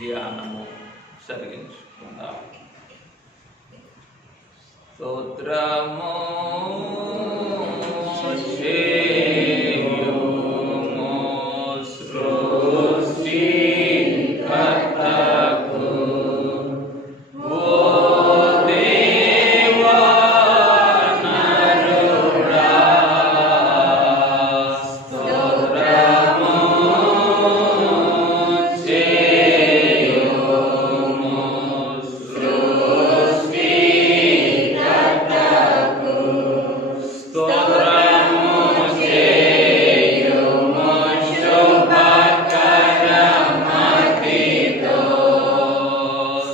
ధ్యానము జరిగించుకుందాం. స్తోత్రము చేయుము సృష్టికర్తకు, ఓ దేవా నరుడా. స్తోత్రము చేయుము సృష్టికర్తకు, స్తోత్రము చేయుము శుభకరమతితో.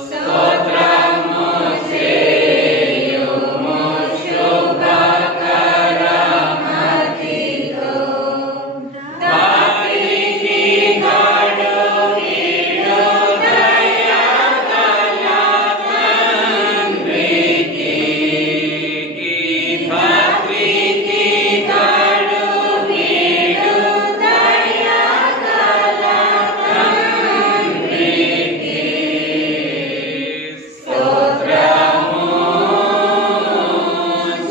స్తోత్రము చేయుము శుభకరమతితో. దారికి గడు నీడు దయగల తండ్రికి, ధాత్రికి గడు నీడు దయగల తండ్రికి. స్తోత్రము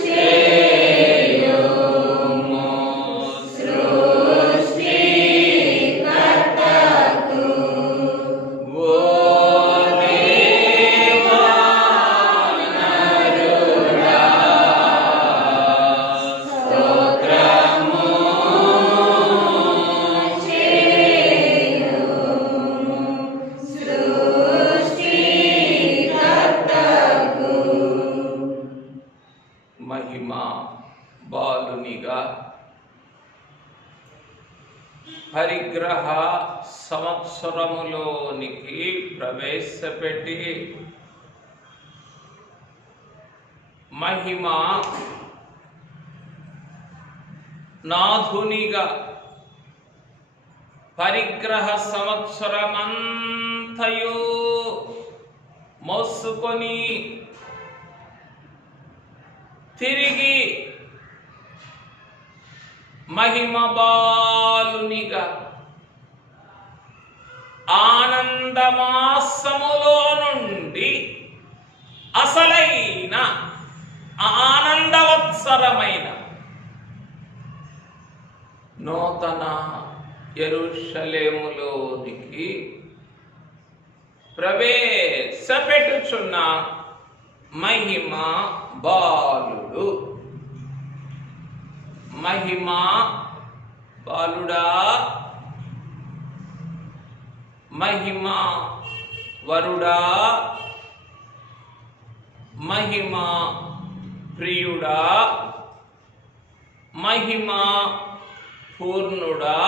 చేయుము సృష్టికర్తకు, ఓ దేవా నరుడా. స్తోత్రము చేయుము సృష్టికర్తకు. మహిమ బాలునిగా పరిగ్రహ సంవత్సరములోనికి ప్రవేశపెట్టి మహిమ నాథునిగా పరిగ్రహ సంవత్సరమంతయు మోసుకొని తిరిగి మహిమ బాలునిగా ఆనందమాసములో నుండి అసలైన ఆనందవత్సరమైన నూతన యెరూషలేములోనికి ప్రవేశపెట్టుచున్న మహిమ బాలుడు. మహిమ బాలుడా, మహిమ వరుడా, మహిమ ప్రియుడా, మహిమ పూర్ణుడా,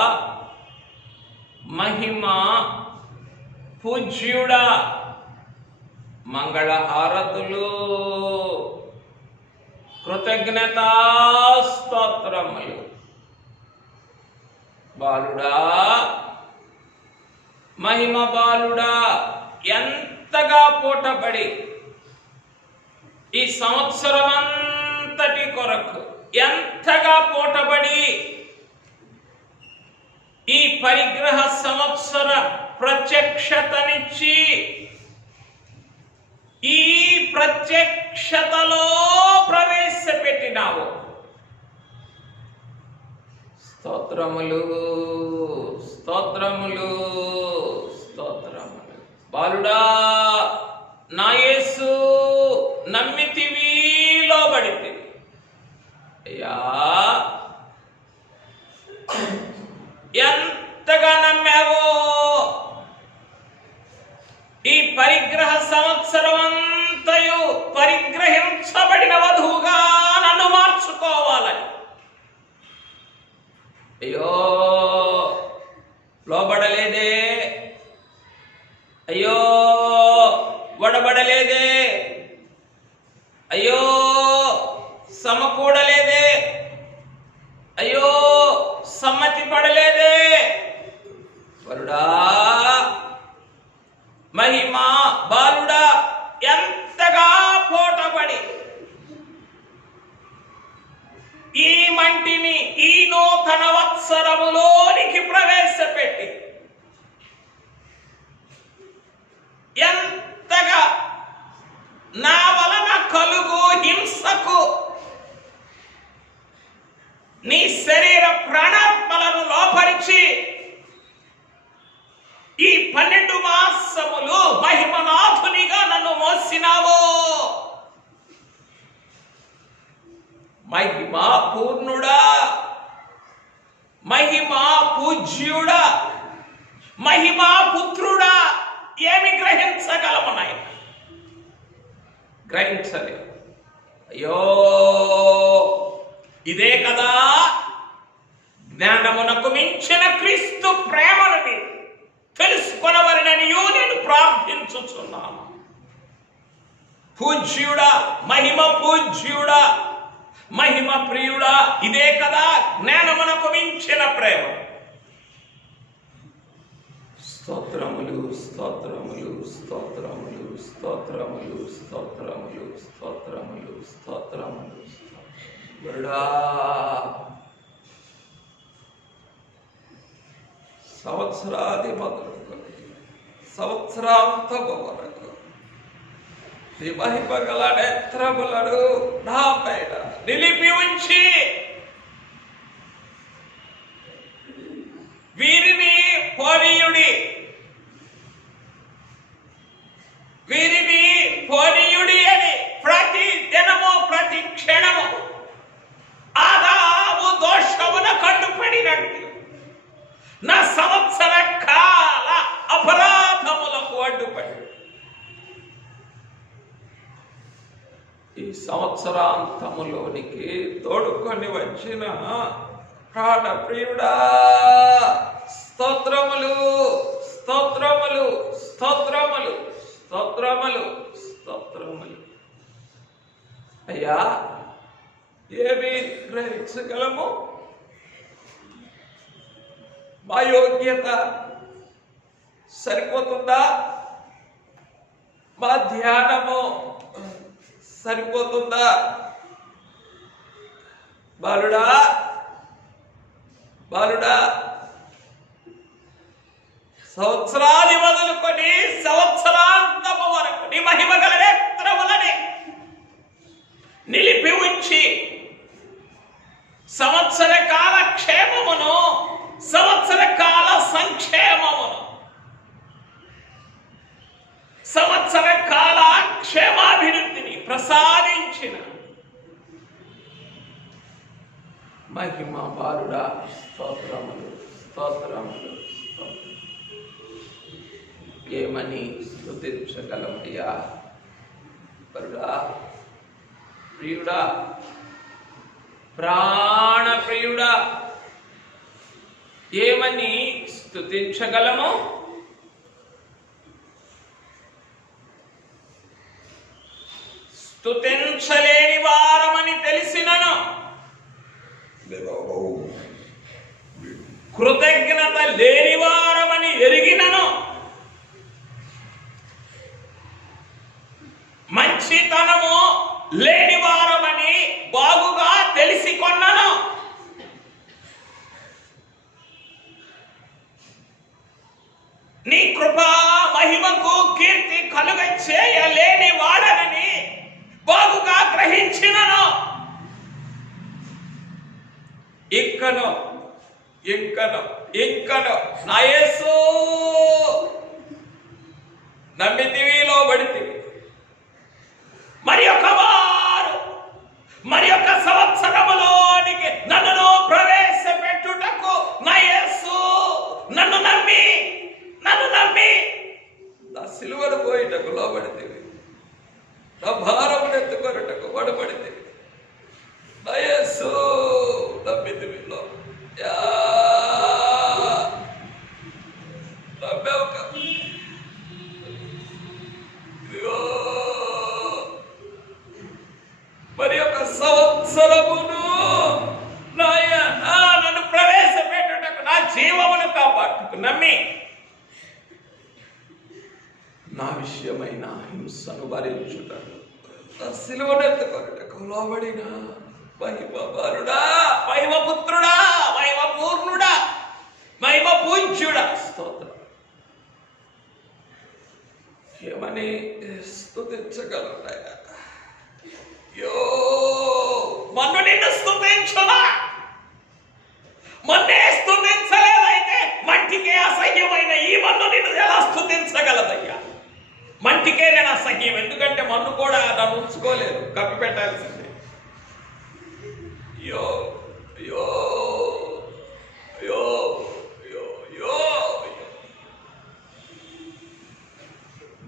మహిమ పూజ్యుడా, మంగళహారతులు, కృతజ్ఞతాస్తోత్రములు. బాలుడా, మహిమ బాలుడా, ఎంతగా పూటపడి ఈ సంవత్సరమంతటి కొరకు ఎంతగా పూటపడి ఈ పరిగ్రహ సంవత్సర ప్రత్యక్షతనిచ్చి ఈ ప్రత్యక్షతలో ప్రవేశపెట్టినావు. స్తోత్రములు, స్తోత్రములు, స్తోత్రములు. బాలుడా, నా యేసు నమ్మితివి, లోబడితివి. అయ్యా, ఎంతగా నమ్మావో ఈ పరిగ్రహ సంవత్సరమంతయు పరిగ్రహించబడిన వధువుగా నన్ను మార్చుకోవాలని. అయ్యో, లోబడలేదే, అయ్యో వడబడలేదే, అయ్యో సమకూడలేదే, అయ్యో సమ్మతి పడలేదే. వరుడా, మహిమ బాలుడా, ఎంతగా పోటపడి ఈ మంటిని ఈ నూతన వత్సరములోనికి ప్రవేశపెట్టి వచ్చి ఈ 12 మాసములు మహిమనాథునిగా నన్ను మోసినావో. మహిమా పూర్ణుడా, మహిమా పూజ్యుడా, మహిమా పుత్రుడా, ఏమి గ్రహించగలము నాయన? గ్రహించలేము. అయ్యో, ఇదే కదా జ్ఞానమునకు మించిన క్రీస్తు ప్రేమను మీరు తెలుసుకొనవలనని నేను ప్రార్థించుచున్నాను. పూజ్యుడా, మహిమ పూజ్యుడా, మహిమ ప్రియుడా, ఇదే కదా జ్ఞానమునకు మించిన ప్రేమ. స్తోత్రములు, స్తోత్రములు, స్తోత్రములు, స్తోత్రములు, స్తోత్రములు, స్తోత్రములు, స్తోత్రములు. బడా సంవత్సరాది మొదలుకొని సంవత్సరాంతము వరకు నీ మహిమ గల నేత్రములను నా పైన నిలిపి ఉంచి వీరిని పోనీయుడి, వీరిని పోనీయుడి అని ప్రతి దినము ప్రతి క్షణము ఆదాము దోషమున కట్టుపడినట్టు నా సంవత్సర కాల అపరాధములకు అడ్డుపడి ఈ సంవత్సరాంతములోనికి తోడుకొని వచ్చిన ప్రాణ ప్రియుడా, స్తోత్రములు, స్తోత్రములు, స్తోత్రములు, స్తోత్రములు, స్తోత్రములు. అయ్యా, ఏమి గ్రహించగలము? మా యోగ్యత సరిపోతుందా? మా ధ్యానము సరిపోతుందా? బాలుడా, బాలుడా, సంవత్సరాది మొదలుకొని సంవత్సరాంతము వరకు నీ మహిమ గల నేత్రములని నిలిపి ఉంచి సంవత్సర కాల క్షేమమును, సంవత్సర కాల సంక్షేమమును, సంవత్సర కాల క్షేమాభివృద్ధిని ప్రసాదించిన మహిమ బాలుడా, స్తోత్రములు, స్తోత్రములు, స్తోత్రములు. ఏమని స్తుతించగలమయ్యా? బరుడా, ప్రియుడా, ప్రాణ ప్రియుడా, ఏమని స్తుతించగలము? స్తుతించలేని వారమని తెలిసినను, కృతజ్ఞత లేని వారమని ఎరిగినను, మంచితనము లేని వారమని బాగుగా తెలిసి కొన్నను. నీ కృపా మహిమకు కీర్తి కలుగ చేయలేని వాడనని బాగుగా గ్రహించినను. ఇంకను ఇంకను ఇంకను నా యేసు నమ్మితివి, లోబడితివి. మరి ఒక వారు, మరి ఒక సంవత్సరములోనికి నన్ను ప్రవేశపెట్టుటకు నా యేసు నన్ను నమ్మి నా సిలువను పోయిటకు లోబడితివి, నా భారమును ఎత్తుకొనుటకు వడబడితివి. నా యేసు నమ్మితివి, మరి ఒక సంవత్సరమును నన్ను ప్రవేశపెట్టుటకు, నా జీవమును కాపాడుటకు నమ్మి నా విషయమైన హింసను భరించుటకు, నా సిలువను ఎత్తుకొనుటకు లోబడిన మహిమ బాలుడా, మహిమ పుత్రుడా, మహిమ పూర్ణుడా, మహిమ పూజ్యుడా, స్తోత్రం. ఏమని స్తుతించగలనయ్యా? మొన్న నిన్ను స్తుతించునా? మొన్నే స్తుతించలేదయ్యా. కంటికే అసహ్యమైన ఈ మన్ను నిన్ను ఎలా స్తుతించగలదయ్యా? మంటికే నేను అసహ్యం, ఎందుకంటే మన్ను కూడా నన్ను ఉంచుకోలేదు, కప్పి పెట్టాల్సిందే. అయ్యో అయ్యో అయ్యో అయ్యో అయ్యో.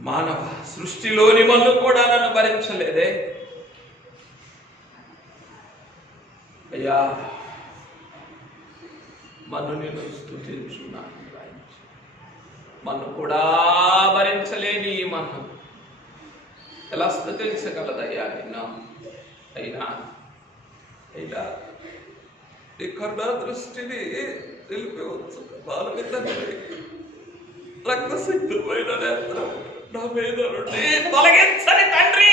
మానవ సృష్టిలోని మన్ను కూడా నన్ను భరించలేదే అయ్యా. మన్ను నేను స్తుతించున్నాను, మన్ను కూడా భరించలేని ఈ మన్ను ఎలా స్తుతించగలదయ్యా నిన్ను? అయినా అయినా నీ కరుణా దృష్టిని నిలిపివచ్చు. రక్తసిద్ధమైన నేత్రం నా మీద నుండి తొలగించని తండ్రి,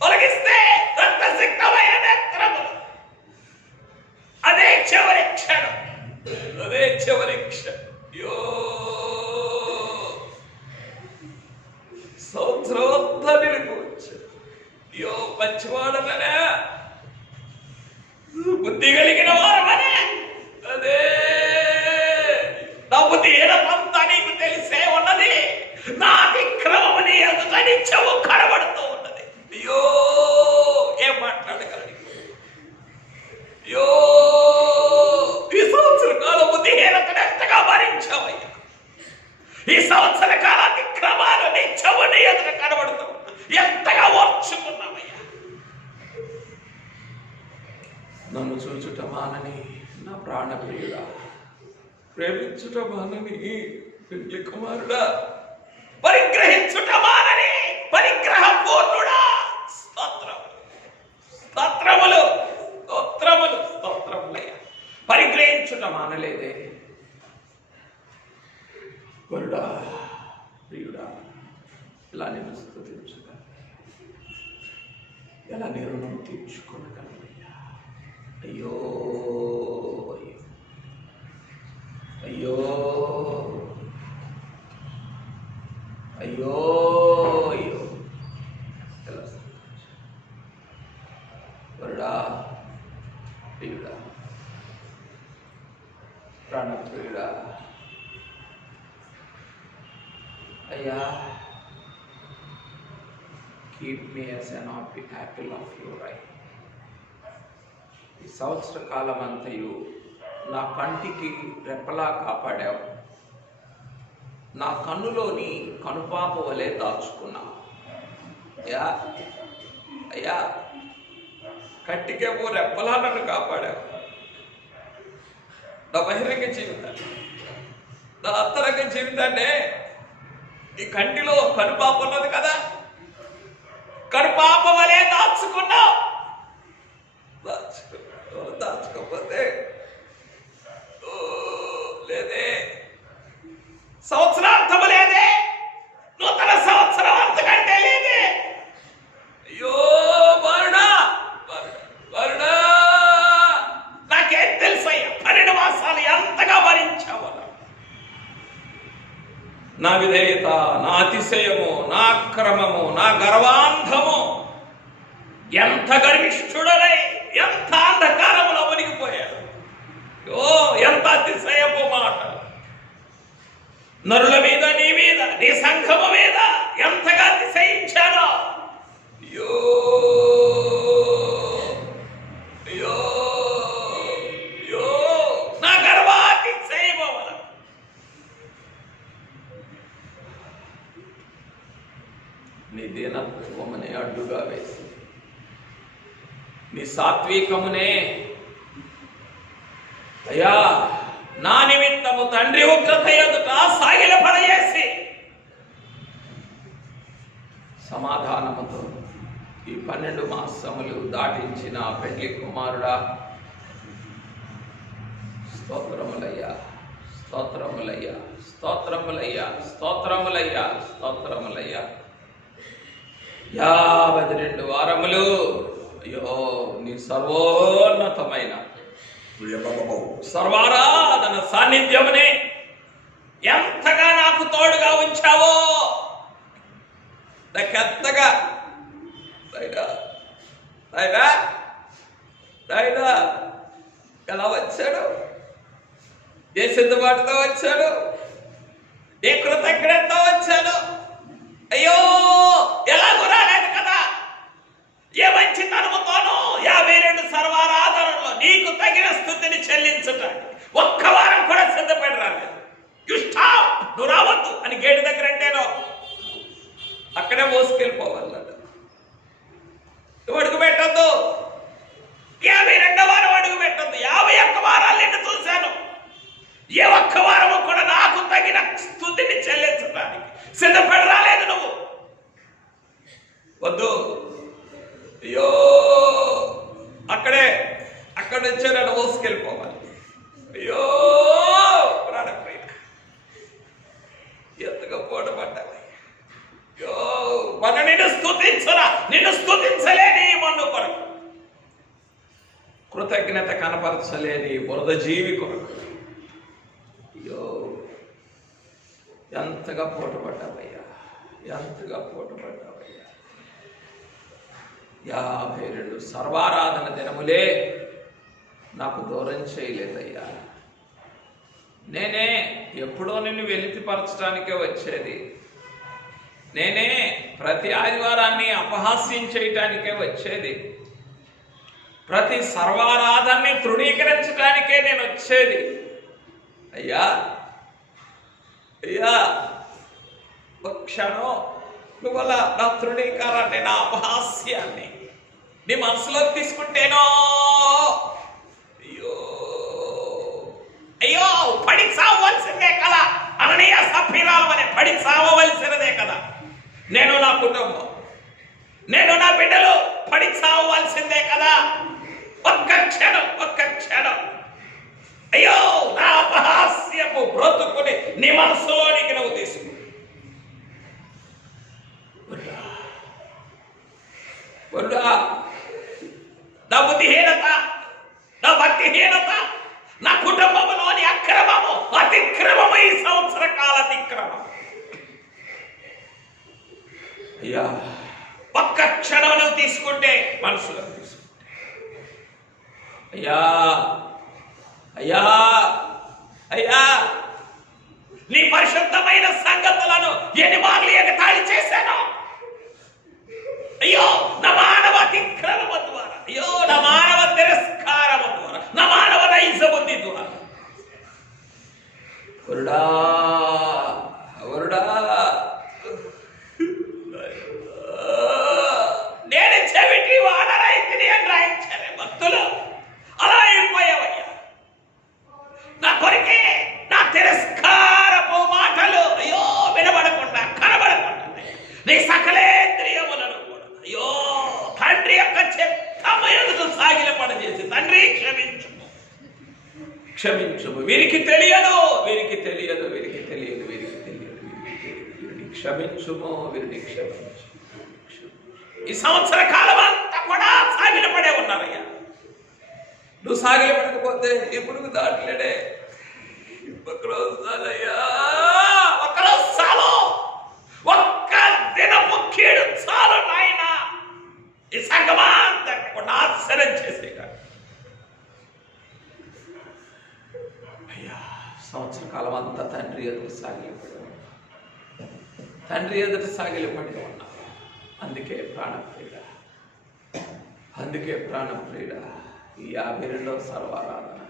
తొలగిస్తే రక్తసిద్ధమైన నేత్రములు అదే చివరి క్షణం, అదే చివరి క్షణం. అయ్యో, సంవత్సరం అంతా నిలిపోవచ్చు. అయ్యో, మంచివాడనే, బుద్ధి కలిగిన వారమనే, అదే నా బుద్ధి ఏడంతా నీకు తెలిసే ఉన్నది. నా అతిక్రమము నీ ఎదుట నిత్యము కనబడుతూ ఉన్నది. అయ్యో, ఏం మాట్లాడగలడు? అయ్యో, ఈ సంవత్సర కాల బుద్ధిహీనతను ఎంతగా భరించావయ్యా. ఈ సంవత్సర కాల అతిక్రమాలు నిత్యము నీ ఎదుట కనబడుతూ ఎంతగా ఓర్చుకున్నావయ్యా. నన్ను చూచుట మానని నా ప్రాణప్రియుడా, ప్రేమించుట మానని పెళ్లి కుమారుడా, పరిగ్రహించుట మానని పరిగ్రహ పూర్ణుడా, స్తోత్రములు స్తోత్రములు స్తోత్రములు స్తోత్రములయ్యా. పరిగ్రహించుట మానలేదే వరుడా, ప్రియుడా, ఇలా నేను స్తుతించగలను, ఎలా నీ రుణం తీర్చుకోగలనయ్యా. అయ్యో అయ్యో అయ్యో అయ్యో, ఎలా వరుడా, ప్రియుడా, ప్రాణప్రియుడా, అయ్యా, keep me as an apple of your eye. ఈ సంవత్సర కాలం అంతయు నా కంటికి రెప్పలా కాపాడావు, నా కన్నులోని కనుపాప వలె దాచుకున్నావు. అయ్యా అయ్యా, కంటికేమో రెప్పలా నన్ను కాపాడావు. నా బహిరంగ జీవితాన్ని, నా అంతరంగ జీవితాన్ని ఈ కంటిలో కనుపాప ఉన్నది కదా, కనుపాప వలె దాచుకున్నావు. దాచుకోకపోతే లేదే, సంవత్సరాంతము లేదే, నూతన సంవత్సరం అంతకంటే లేదే. అయ్యో వరుడా, వరుడా, నాకేం తెలుసయ్యా 12 మాసాలు ఎంతగా భరించావు. నా విధేయత, నా అతిశయము, నా అక్రమము, నా గర్వాంధము, ఎంత గర్విష్ఠుడనై ఎంత అంధకారములో మునిగిపోయాడు. ఓ, ఎంత అతిశయపు మాటలు! నరుల మీద, నీ మీద, నీ సంఘము మీద ఎంతగా అతిశయించాడో. అయ్యో అయ్యో అయ్యో, నా గర్వాతిశయము వలన నీ దీనత్వమునే అడ్డుగా వేసి, నీ సాత్వికమునే అయ్యా నా నిమిత్తము తండ్రి ఉగ్రత ఎదుట సాగిల పడయేసి సమాధానముతో ఈ 12 మాసములు దాటించిన పెళ్లి కుమారుడా, స్తోత్రములయ్యా, స్తోత్రములయ్యా, స్తోత్రములయ్యా, స్తోత్రములయ్యా, స్తోత్రములయ్యా. 52 వారములు అయ్యో నీ సర్వోన్నతమైన సర్వారాధన సాన్నిధ్యమునే ఎంతగా నాకు తోడుగా ఉంచావో, నాకెంతగా ఎలా వచ్చాడు? ఏ సిద్ధ తిరుగుబాటుతో వచ్చాడు, ఏ కృతజ్ఞతతో వచ్చాడు. అయ్యో ఎలాగూ రాలేదు కదా, ఏ మంచితనముతోనూ 52 సర్వారాధనలో నీకు తగిన స్థుతిని చెల్లించటానికి ఒక్క వారం కూడా సిద్ధపడి రాలేదు. నువ్వు రావద్దు అని గేటు దగ్గర అంటేనో అక్కడే మోసుకెళ్ళిపోవాలట. నువ్వు అడుగు పెట్టద్దు, 52వ వారం అడుగు పెట్టద్దు. 51 వారాలు నిన్ను చూశాను, ఏ ఒక్క వారము కూడా నాకు తగిన స్థుతిని చెల్లించడానికి సిద్ధపడి రాలేదు. నువ్వు వద్దు. అయ్యో అక్కడ నుంచే నన్ను మోసుకెళ్ళిపోవాలి. అయ్యో ప్రాణప్రియ ఎంతగా పోటపడ్డావు. అయ్యో మన నిన్ను స్తుతించరా, నిన్ను స్తుతించలేని మన్ను కొరకు, కృతజ్ఞత కనపరచలేని బురద జీవి కొరకు అయ్యో ఎంతగా పోటపడ్డావయ్యా, ఎంతగా పోటపడ్డావయ్యా. 52 సర్వారాధన దినములే నాకు దూరం చేయలేదయ్యా. నేనే ఎప్పుడో నిన్ను వెలితిపరచడానికే వచ్చేది, నేనే ప్రతి ఆదివారాన్ని అపహాస్యం చేయటానికే వచ్చేది, ప్రతి సర్వారాధాన్ని తృణీకరించడానికే నేను వచ్చేది. అయ్యా అయ్యా ఒక క్షణం నువ్వు అలా నా తృణీకారాన్ని, నా అపహాస్యాన్ని నీ మనసులోకి తీసుకుంటేనో అయ్యో అయ్యో పడి సావవలసిందే కదా, అననీయ సఫీరాలు అనే పడి సావవలసినదే కదా. నేను నా కుటుంబం, నేను నా బిడ్డలు పడి సావవలసిందే కదా. ఒక్క క్షణం అయ్యో నా అపహాస్యపు బ్రతుకుని నీ మనసులోనికి నువ్వు తీసుకు. నా బుద్ధిహీనత, నా భక్తిహీనత, నా కుటుంబంలోని అక్రమము, అతిక్రమము, ఈ సంవత్సర కాల అతిక్రమం అయ్యా ఒక్క క్షణం నువ్వు తీసుకుంటే, మనసులో తీసుకుంటే అయ్యా అయ్యా అయ్యా నీ పరిశుద్ధమైన సంగతులను ఎన్ని మార్లు ఎగతాళి చేశాను. అయ్యో నా మానవ అతిక్రమము ద్వారా, అయ్యో నా మానవ తిరస్కారము ద్వారా, నా మానవ నైజ బుద్ధి ద్వారా వరుడా వరుడా నేను చెవిటి వాడరైతిని అని రాయించారే భక్తులు. అలా అయిపోయావయ్యా. నా కొరికే నా తిరస్కారపు మాటలు అయ్యో వినబడకుండా, కనబడకుండా నీ సకలేంద్రియములను కూడా అయ్యో తండ్రి యొక్క చిత్తము ఎదుట సాగిలపడజేసి, తండ్రి క్షమించుము, క్షమించుము. వీరికి తెలియదు, వీరికి తెలియదు, వీరికి తెలియదు, వీరికి తెలియదు, వీరిని క్షమించుము, వీరిని క్షమించు. ఈ సంవత్సర కాలం అంతా కూడా సాగిలపడే ఉన్నారయ్యా. నువ్వు సాగిలపడకపోతే ఇప్పుడు దాటలేడే. ఒకరోజు చాలయ్యా, ఒకరోజు చాలు, ఒక్క దినము కీడు చాలు నాయన. ఈ సంగమాంతా నాశనం చేసేగా అయ్యా. సంవత్సర కాలం అంతా తండ్రి ఎదురు సాగిలపడి ఉన్నా, తండ్రి ఎదురు సాగిలపడి ఉన్నా. అందుకే ప్రాణప్రియుడా ఈ 52వ సర్వారాధన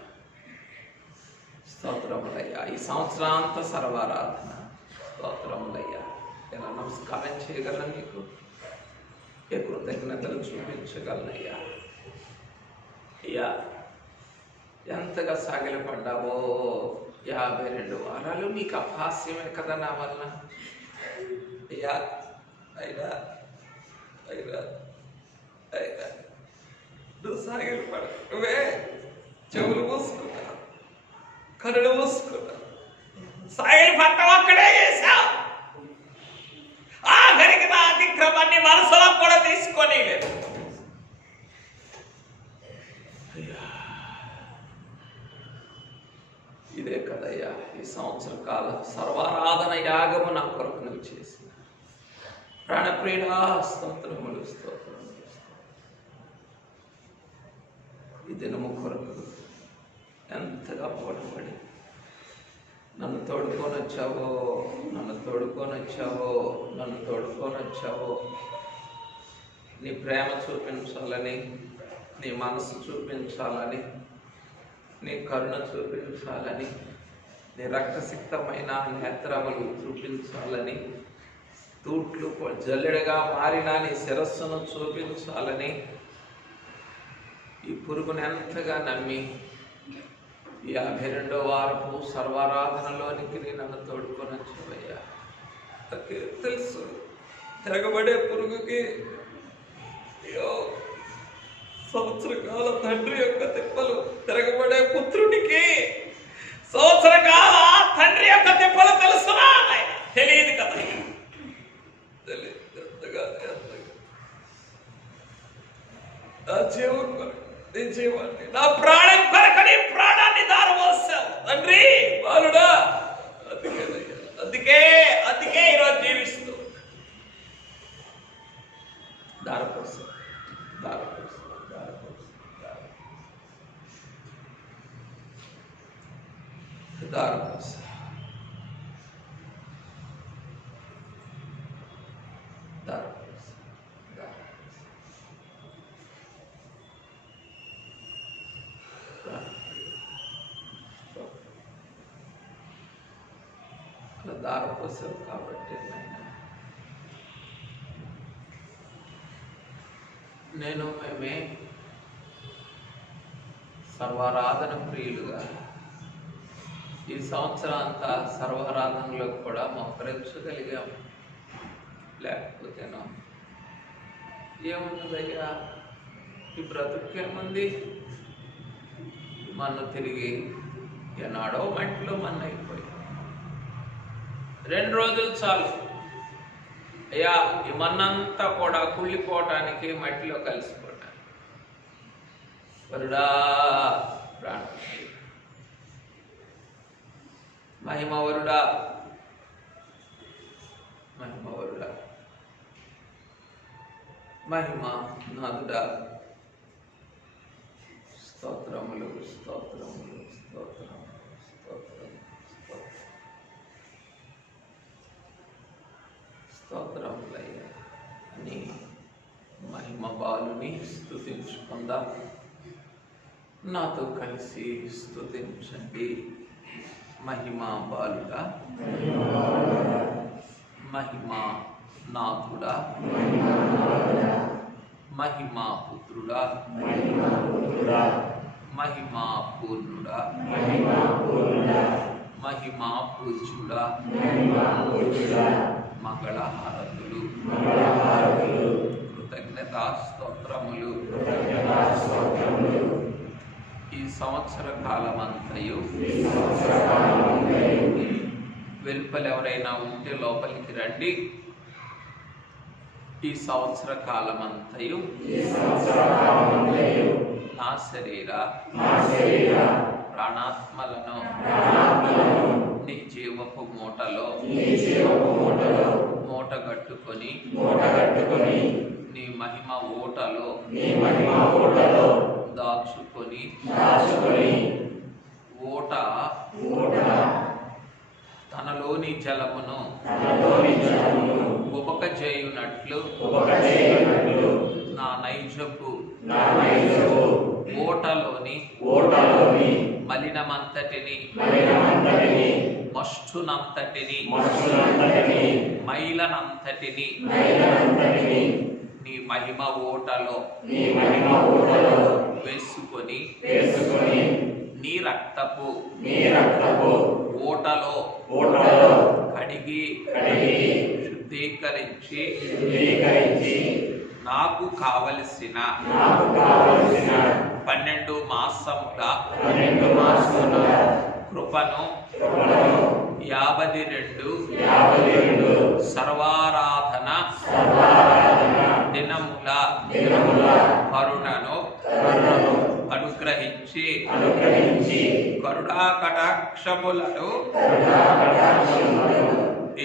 స్తోత్రములయ్యా. ఈ సంవత్సరాంత సర్వారాధన స్తోత్రములయ్యా. ఎలా నమస్కారం చేయగలను నీకు, ఏ కృతజ్ఞతలు చూపించగలనయ్యా. అయ్యా ఎంతగా సాగిలపడ్డావో. 52 వారాలు నీకు అపహాస్యమే కదా నా వల్ల. అయ్యా అయినా అయినా అయినా నువ్వు సాగిలపడ, నువ్వే చెవులు మూసుకున్నా, కనులు మూసుకున్నా, సాగిలపడటం అక్కడే చేశావు. ఆఖరికి నా అతిక్రమాన్ని మనసులో కూడా తీసుకొని లేదు. ఇదే కదయ్యా ఈ సంవత్సర కాల సర్వారాధన యాగము నా కొరకు నువ్వు చేసిన. ప్రాణప్రియుడా స్తోత్రములు, స్తోత్రములు. ఈ దినము కొరకు ఎంతగా పోటపడి నన్ను తోడుకొని వచ్చావో, నన్ను తోడుకొని వచ్చావో, నన్ను తోడుకొని వచ్చావో. నీ ప్రేమ చూపించాలని, నీ మనసు చూపించాలని, నీ కరుణ చూపించాలని, నీ రక్తసిక్తమైన నేత్రములు చూపించాలని, తూట్లు జల్లెడగా మారిన నీ శిరస్సును చూపించాలని ఈ పురుగును ఎంతగా నమ్మి 52వ వారపు సర్వారాధనలోనికి నీ నన్ను తోడుకొని వచ్చావయ్యా. తెలుసు తిరగబడే పురుగుకి, అయ్యో సంవత్సర కాల తండ్రి యొక్క తిప్పలు, తిరగబడే పుత్రుడికి సంవత్సర కాల తండ్రి యొక్క తిప్పలు తెలుసునా? తెలియదు కదా, తెలియదు. నా జీవం కొరకు, నీ జీవాన్ని, నా ప్రాణం కొరకు నీ ప్రాణాన్ని దారవోసావు తండ్రి. బాలుడా, అందుకే ఈరోజు జీవిస్తూ దారపోసావు, దారపోసావు, దారపోసావు. దారపోసావు కాబట్టి మేమే సర్వారాధన ప్రియులుగా ఈ సంవత్సరం అంతా సర్వారాధనలో కూడా మోకరించగలిగాం. లేకపోతేనో ఏమున్నదయ్యా, ఈ బ్రతుకేముంది? మన్ను తిరిగి ఎన్నాడో మట్టిలో మన్ను అయిపోయి 2 రోజులు చాలు అయ్యా, ఈ మన్నంతా కూడా కుళ్ళిపోవటానికి, మట్టిలో కలిసిపోవటానికి. వరుడా, ప్రాణం మహిమవరుడా, మహిమవరుడా, మహిమ నాదుడా, స్తోత్రములు, స్తోత్రములు, స్తోత్రములు, స్తోత్రములు, స్తోత్రములయ్యా అని మహిమ బాలుని స్తుతించుకుందాం. నాతో కలిసి స్తుతించండి. మహిమా బాలుడా, మహిమా నాథుడా, మహిమా పుత్రుడా, మహిమా పూర్ణుడా, మహిమా పూజ్యుడా, మంగళహారతులు, కృతజ్ఞతా స్తోత్రములు. ఈ సంవత్సర కాలమంతయు వెలుపల ఎవరైనా ఉంటే లోపలికి రండి. ఈ సంవత్సర కాలమంతయు నా శరీర ప్రాణాత్మలను నీ జీవపు మూటలో మూటగట్టుకొని నీ మహిమ ఊటలో దాచుకొని ఊట తనలోని జలమును ఉబక చేయునట్లు నా నైజపు ఓటలోని మలినమంతటిని, మష్టునంతటిని, మైలనంతటిని నీ మహిమ ఓటలో వేసుకొని నీ రక్తపు ఓటలో కడిగి శుద్ధీకరించి నాకు కావలసిన 12 మాసముల కృపను 52 సర్వారాధన దినముల కరుణను అనుగ్రహించి కరుణా కటాక్షములను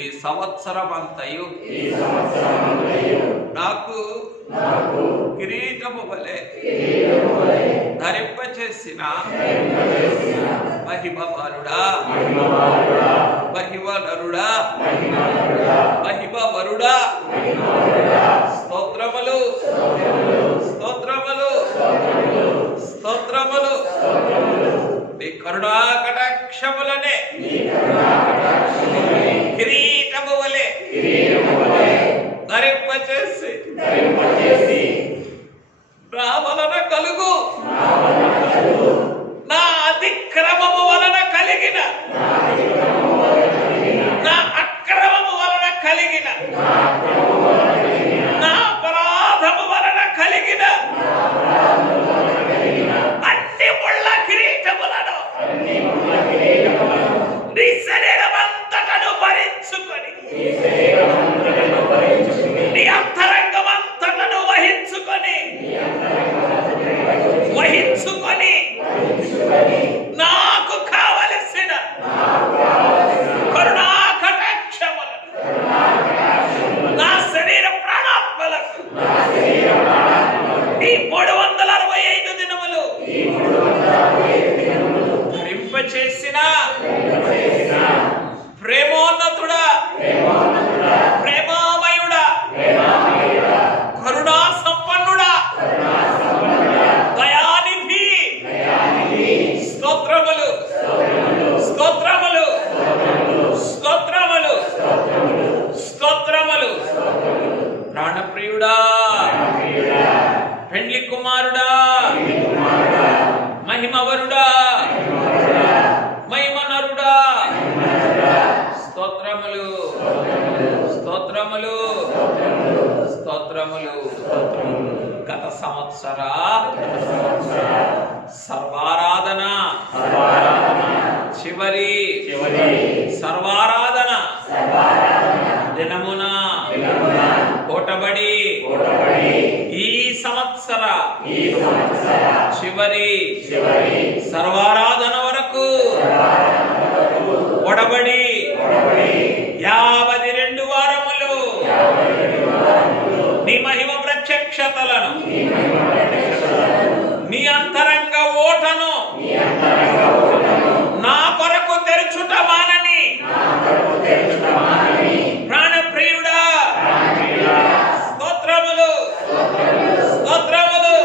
ఈ సంవత్సరమంతయు నాకు కిరీటము వలె ధరింపచేసిన మహిమవరుడా మహిమనరుడా మహిమవరుడా స్తోత్రములు స్తోత్రములు స్తోత్రములు. నీ కరుణా కటాక్షములనే కిరీటము వలె ధరింపచేసి నా వలన కలుగు నా అతిక్రమము వలన కలిగిన నా అక్రమము వలన కలిగిన నా అపరాధము వలన కలిగిన అన్ని ముళ్ళ కిరీటములను నీ శరీరమంతటను భరించుకొని నీ అంతరంగమంతటను వహించుకొని నాకు కావలసిన కరుణా కటాక్షములను నా శరీర ప్రాణాత్మలకు ఈ 365 దినములు ధరింపచేసిన ప్రేమోన్నతుడా ప్రేమామయుడా కరుణా సంపన్నుడా దయానిధి స్తోత్రములు స్తోత్రములు స్తోత్రములు స్తోత్రములు. ప్రాణప్రియుడా పెండ్లి కుమారుడా మహిమవరుడా మహిమనరుడా స్తోత్రములు స్తోత్రములు స్తోత్రములు. గత సంవత్సర సర్వారాధన చివరి సర్వారాధన దినమున కోటబడి ఈ సంవత్సర చివరి సర్వారాధన వరకు ఒడబడి 52 వారములు నీ మహిమ ప్రత్యక్షతలను నీ అంతరంగ ఓటను నా కొరకు తెరుచుట మానని ప్రాణప్రియుడా స్తోత్రములు స్తోత్రములు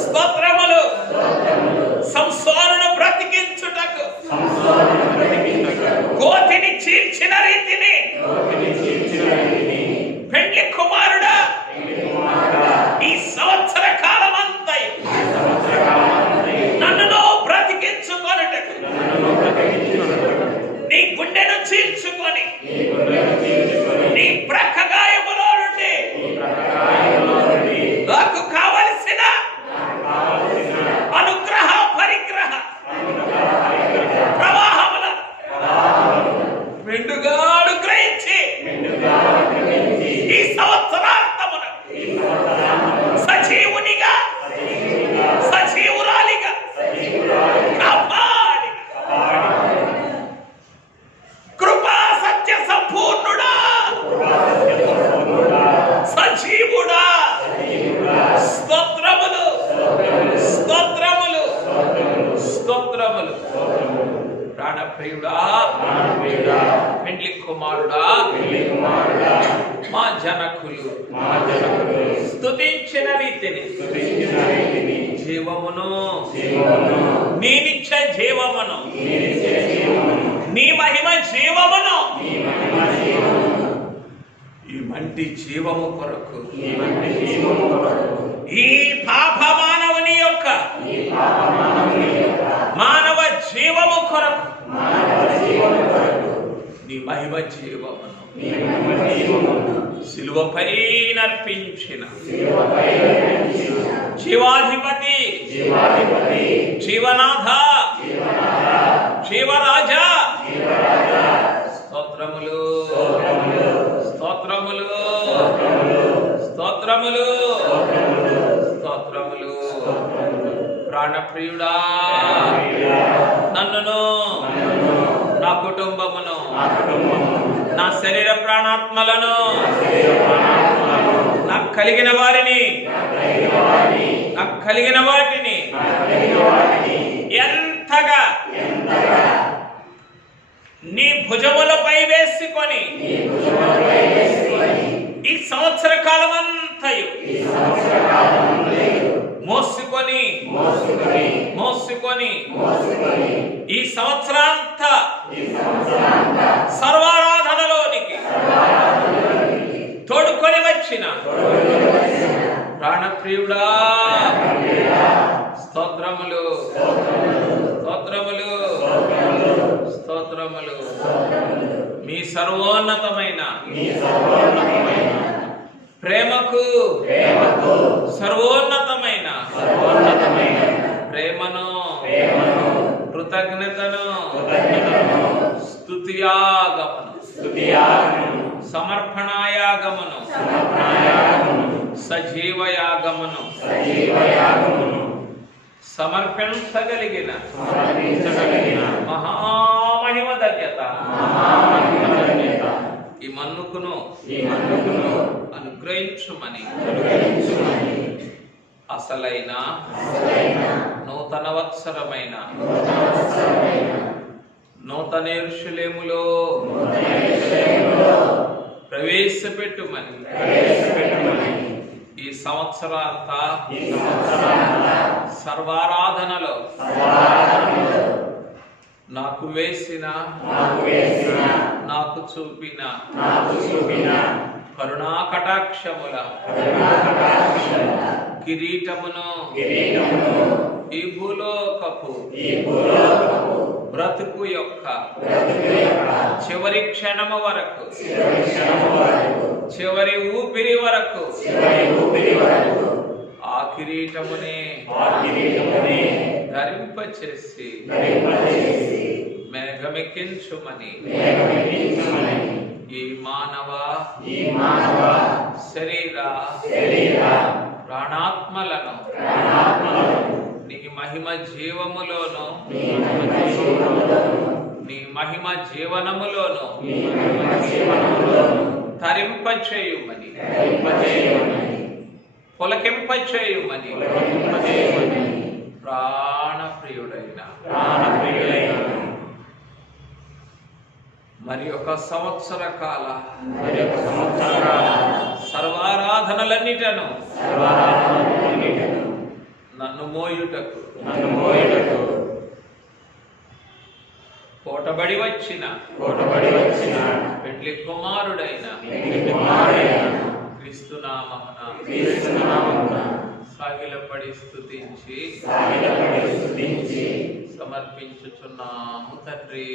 స్తోత్రములు. సంసారును బ్రతికించుటకు కోతిని చీల్చిన రీతిని పెండ్లి కుమారుడా ఈ సంవత్సర కాలమంతయు నన్ను బ్రతికించుకొనుటకు నీ గుండెను చీల్చుకొని నీ ప్రక్కగాయములో నుండి నాకు కావలసిన అనుగ్రహ పరిగ్రహ ప్రవాహముల మెండుగా అనుగ్రహించి ఈ సంవత్సరాంతమున సజీవునిగా సజీవురాలిగా కాపాడి కృపా సత్య సంపూర్ణుడా సజీవుడా స్తోత్రములు స్తోత్రములు స్తోత్రములు. ప్రాణప్రియుడా పెండ్లి కుమారుడా మా జనకులు స్తుతించిన రీతిని జీవమును నీనిచ్చే జీవమును నీ మహిమ జీవమును ఈ మంటి జీవము కొరకు ఈ పాప మానవుని యొక్క మానవ జీవము కొరకు నీ మహిమ జీవమును సిలువపై నర్పించిన జీవాధిపతి జీవనాథ జీవరాజా స్తోత్రములు స్తోత్రములు స్తోత్రములు స్తోత్రములు. ప్రాణప్రియుడా నన్నును నా కుటుంబమును నా శరీర ప్రాణాత్మలను నాకు కలిగిన వారిని నాకు కలిగిన వాటిని ఎంతగా నీ భుజములపై వేసుకొని ఈ సంవత్సర కాలమంతయు మోసుకొని ఈ సంవత్సరాంత సర్వారాధనలోనికి తోడుకొని వచ్చిన ప్రాణప్రియుడా స్తోత్రములు స్తోత్రములు స్తోత్రములు. మీ సర్వోన్నతమైన ప్రేమకు సర్వోన్నతమైన ప్రేమను కృతజ్ఞతను స్తుతియాగమను సమర్పణాయాగమను సజీవయాగమను సమర్పించగలిగిన మహామహిమ ధన్యత ఈ మన్నుకును అనుగ్రహించుమని అసలైన నూతన వత్సరమైన నూతన యెరూషలేములో ప్రవేశపెట్టుమని ఈ సంవత్సరాంతా సర్వారాధనలో నాకు వేసిన నాకు చూపిన కరుణా కటాక్షముల కిరీటమును ఈ భూలోకపు బ్రతుకు యొక్క చివరి క్షణము వరకు చివరి ఊపిరి వరకు ఆ కిరీటమునే ధరింపచేసి మేఘమెక్కించుమని ఈ మానవ శరీర ప్రాణాత్మలను నీ మహిమ జీవములోను నీ మహిమ జీవనములోను తరింపచేయుమని పులకింపచేయుమని ప్రాణప్రియుడైన మరి ఒక సంవత్సర కాల సర్వారాధనలన్నిటను నన్ను మోయుటకు కోటబడి వచ్చిన పెండ్లి కుమారుడైన క్రీస్తు నామమున సాగిలపడి స్తుతించి సమర్పించుచున్నాము తండ్రి.